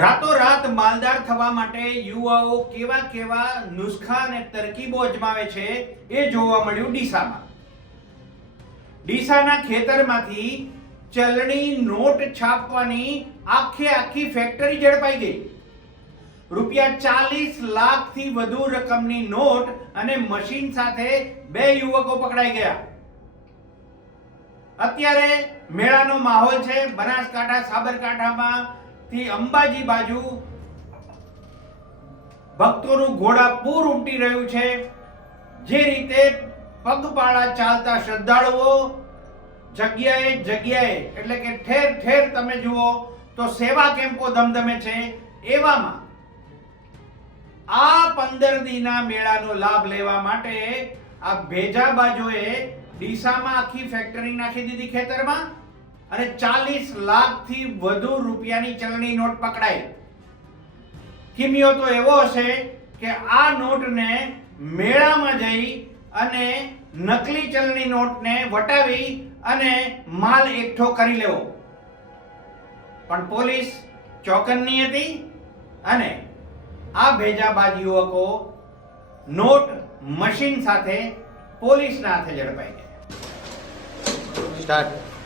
રાતોરાત માલદાર થવા માટે યુવાઓ કેવા કેવા નુસ્ખા અને તરકીબો અજમાવે છે એ જોવા મળ્યું ડીસામાં. ડીસાના ખેતરમાંથી ચલણી નોટ છાપવાની આખે આખી ફેક્ટરી ઝડપાઈ ગઈ. રૂપિયા ચાલીસ લાખથી વધુ રકમની નોટ અને મશીન સાથે બે યુવકો પકડાઈ ગયા. અત્યારે મેળાનો માહોલ છે, બનાસકાંઠા, સાબરકાંઠામાં થી અંબાજી બાજુ ભક્તોનું ઘોડાપૂર ઉમટી રહ્યું છે. જે રીતે પગપાળા ચાલતા શ્રદ્ધાળુઓ જગ્યાએ જગ્યાએ, એટલે કે ઠેર ઠેર તમે જુઓ તો સેવા કેમ્પો ધમધમે છે. એવામાં આ પંદર દીના મેળાનો લાભ લેવા માટે આ ભેજા બાજુએ ડીસામાં આખી ફેક્ટરી નાખી દીધી ખેતરમાં. અને ચાલીસ લાખથી વધુ રૂપિયાની ચલણી નોટ પકડાઈ. કિમિયો તો એવો હશે કે આ નોટને મેળામાં જઈ અને નકલી ચલણી નોટને વટાવી અને માલ એકઠો કરી લેવો. પણ પોલીસ ચોકન્ની હતી અને આ ભેજાબાજ યુવકો નોટ મશીન સાથે પોલીસના હાથે ઝડપાઈ ગયા. સ્ટાર્ટ.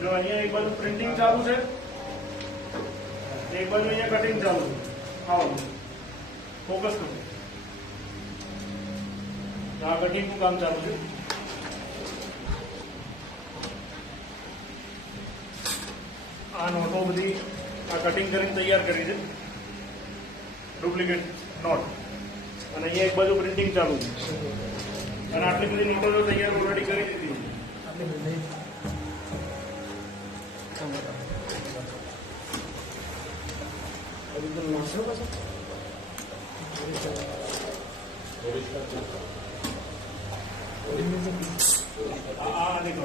જો અહીંયા એક બાજુ પ્રિન્ટિંગ ચાલુ છે, એક બાજુ અહીંયા કટિંગ ચાલુ છે. આવો. ફોકસ કરો. આ કટિંગનું કામ ચાલુ છે? આ નોટો બધી આ કટિંગ કરીને તૈયાર કરી છે. Duplicate note. અને અહીંયા એક બાજુ પ્રિન્ટિંગ ચાલુ છે. અને આટલી બધી નોટો જો તૈયાર ઓલરેડી કરી દીધી. આ દેખો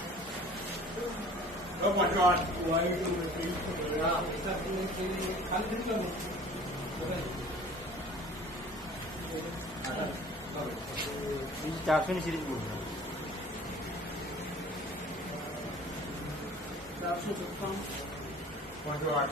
Oh my God. Why are you doing está Yeah. চারশো সিরিজ বলবো চারশো চোদ্দ পনেরো আট